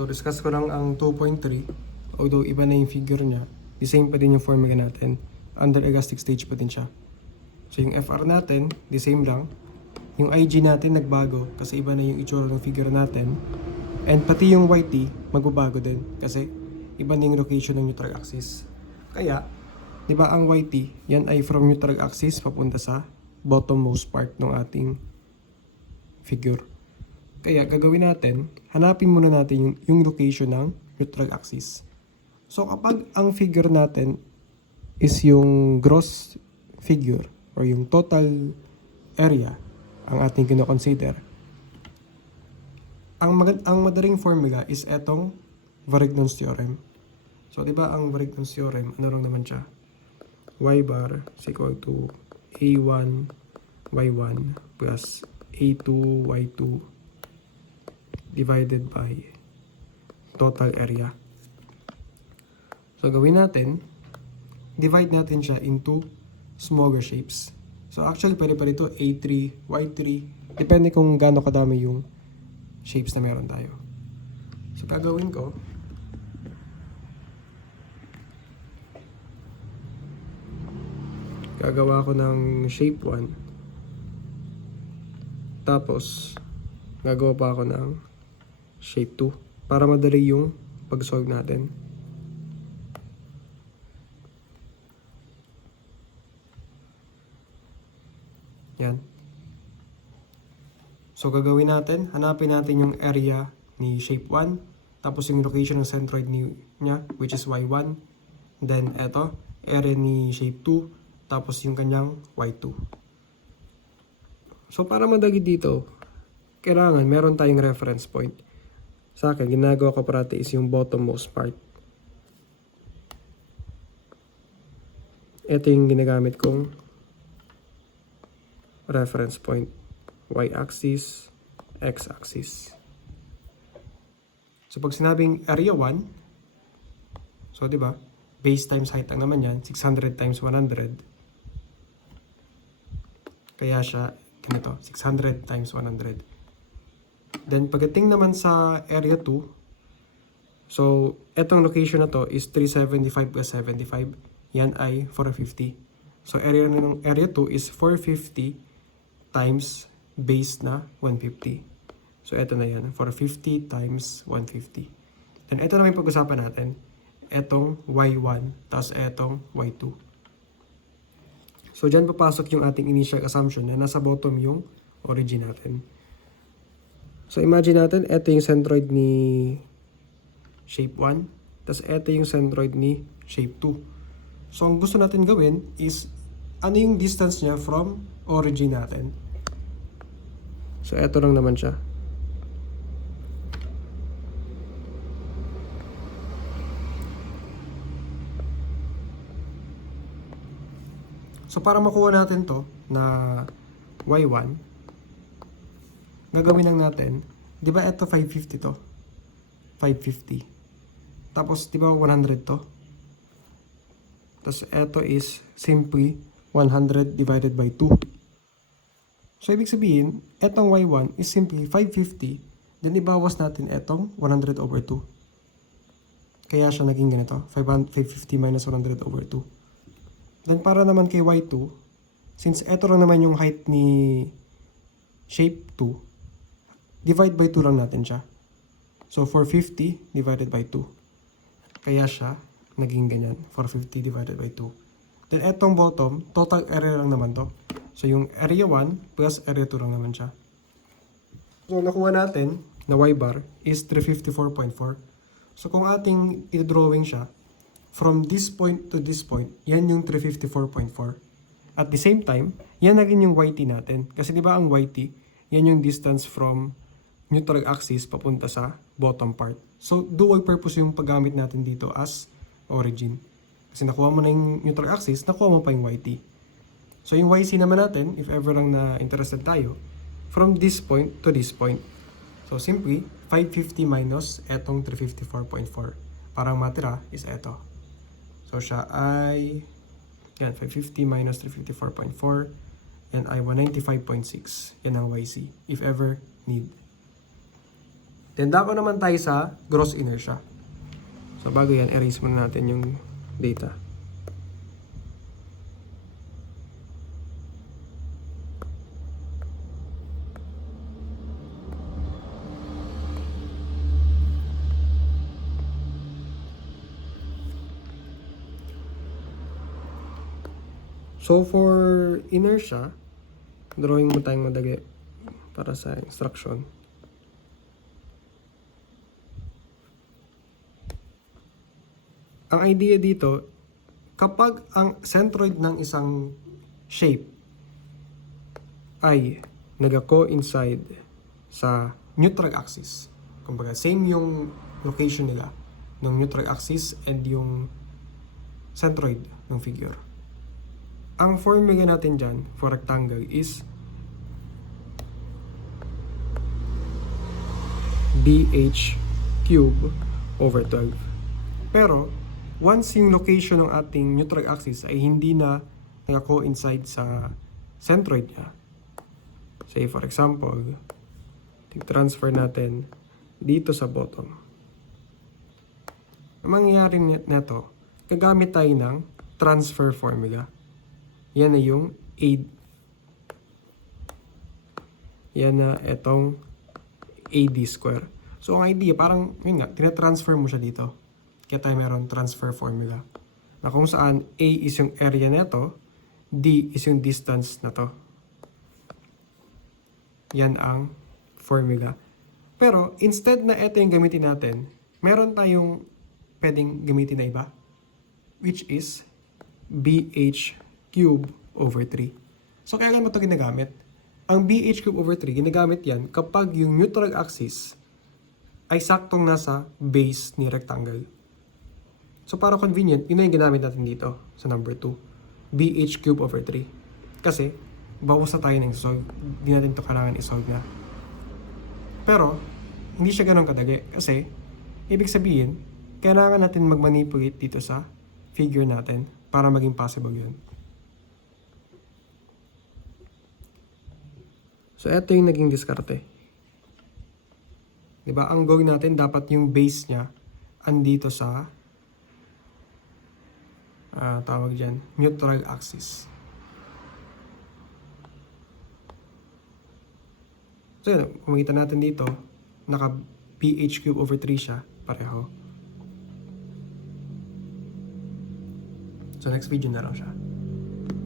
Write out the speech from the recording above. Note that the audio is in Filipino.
So, discuss ko lang ang 2.3. Although iba na yung figure niya, the same pa din yung formula natin. Under elastic stage pa din siya. So, yung FR natin, the same lang. Yung IG natin nagbago kasi iba na yung itsura ng figure natin. And pati yung YT, magbabago din kasi iba na yung location ng neutral axis. Kaya, di ba ang YT, yan ay from neutral axis papunta sa bottommost part ng ating figure. Kaya gagawin natin, hanapin muna natin yung location ng neutral axis. So kapag ang figure natin is yung gross figure or yung total area ang ating kino-consider, ang madaling formula is etong Varignon's theorem. So di ba ang Varignon's theorem, ano lang naman siya? Y bar is equal to A1 Y1 plus A2 Y2 divided by total area. So gawin natin, divide natin siya into smaller shapes. So actually pwede pa rito A3, Y3, depende kung gaano kadami yung shapes na meron tayo. So gagawin ko, gagawa ko ng shape 1. Tapos, gagawa pa ako ng shape 2 para madali yung pag-solve natin. Yan. So, gagawin natin, hanapin natin yung area ni shape 1, tapos yung location ng centroid niya, which is Y1. Then, eto, area ni shape 2, tapos yung kanyang Y2. So, para madali dito, kailangan meron tayong reference point. Sa akin, ginagawa ko parati is yung bottommost part. Ito yung ginagamit kong reference point. Y-axis, X-axis. So, pag sinabing area 1, so, di ba, base times height lang naman yan, 600 times 100. Kaya siya, ganito, 600 times 100. Then, pagdating naman sa area 2, so, etong location na to is 375 plus 75. Yan ay 450. So, area 2 is 450 times base na 150. So, eto na yan, 450 times 150. Then, eto naman yung pag-usapan natin. Etong Y1, tapos etong Y2. So, dyan papasok yung ating initial assumption na nasa bottom yung origin natin. So, imagine natin, ito yung centroid ni shape 1, tapos ito yung centroid ni shape 2. So, ang gusto natin gawin is, ano yung distance niya from origin natin. So, ito lang naman siya. So, para makuha natin to na Y1, gagawin lang natin, di ba ito 550 to? 550. Tapos, di ba 100 to? Tapos, ito is simply 100 divided by 2. So, ibig sabihin, etong Y1 is simply 550, then ibawas natin etong 100 over 2. Kaya siya naging ganito, 550 minus 100 over 2. Then, para naman kay Y2, since eto lang naman yung height ni shape 2, divide by 2 lang natin siya. So, 450 divided by 2. Kaya siya naging ganyan, 450 divided by 2. Then, etong bottom, total area lang naman to. So, yung area 1 plus area 2 lang naman siya. So, nakuha natin na Y bar is 354.4. So, kung ating i-drawing siya, from this point to this point, yan yung 354.4. At the same time, yan naging yung YT natin. Kasi di ba ang YT, yan yung distance from neutral axis papunta sa bottom part. So, dual purpose yung paggamit natin dito as origin. Kasi nakuha mo na yung neutral axis, nakuha mo pa yung YT. So, yung YC naman natin, if ever lang na interested tayo, from this point to this point. So, simply, 550 minus etong 354.4. Parang matira is eto. So, siya ay, yan, 550 minus 354.4, and ay 195.6. Yan ang YC, if ever need. Then, dako naman tayo sa gross inertia. So, bago yan, erase muna natin yung data. So, for inertia, drawing mo tayong madali para sa instruction. Ang idea dito, kapag ang centroid ng isang shape ay nag-coincide sa neutral axis, kumbaga same yung location nila ng neutral axis and yung centroid ng figure. Ang formula natin dyan for rectangle is BH cube over 12. Pero, once yung location ng ating neutral axis ay hindi na naka-coincide sa centroid niya, say for example, transfer natin dito sa bottom. Ang mangyayari neto, gagamit tayo ng transfer formula. Yan na yung aid. Yan na itong AD square. So, ang idea, parang, yun nga, tinatransfer mo siya dito. Kaya tayo meron transfer formula. Na kung saan A is yung area neto, D is yung distance na to. Yan ang formula. Pero, instead na ito yung gamitin natin, meron tayong pwedeng gamitin na iba, which is BH cube over 3. So, kaya mo ito ginagamit? Ang BH cube over 3, ginagamit yan kapag yung neutral axis ay saktong nasa base ni rectangle. So, para convenient, yun na yung ginamit natin dito sa number 2. BH cube over 3. Kasi, bawas na tayo ng solve. Hindi natin ito kailangan isolve na. Pero, hindi siya ganun kadali. Kasi, ibig sabihin, kailangan natin mag-manipulate dito sa figure natin para maging possible yun. So, ito yung naging diskarte. Diba? Ang goal natin, dapat yung base niya andito sa tawag dyan, neutral axis. So, kung makita natin dito, naka BH cube over 3 siya, pareho. So, next video na lang siya.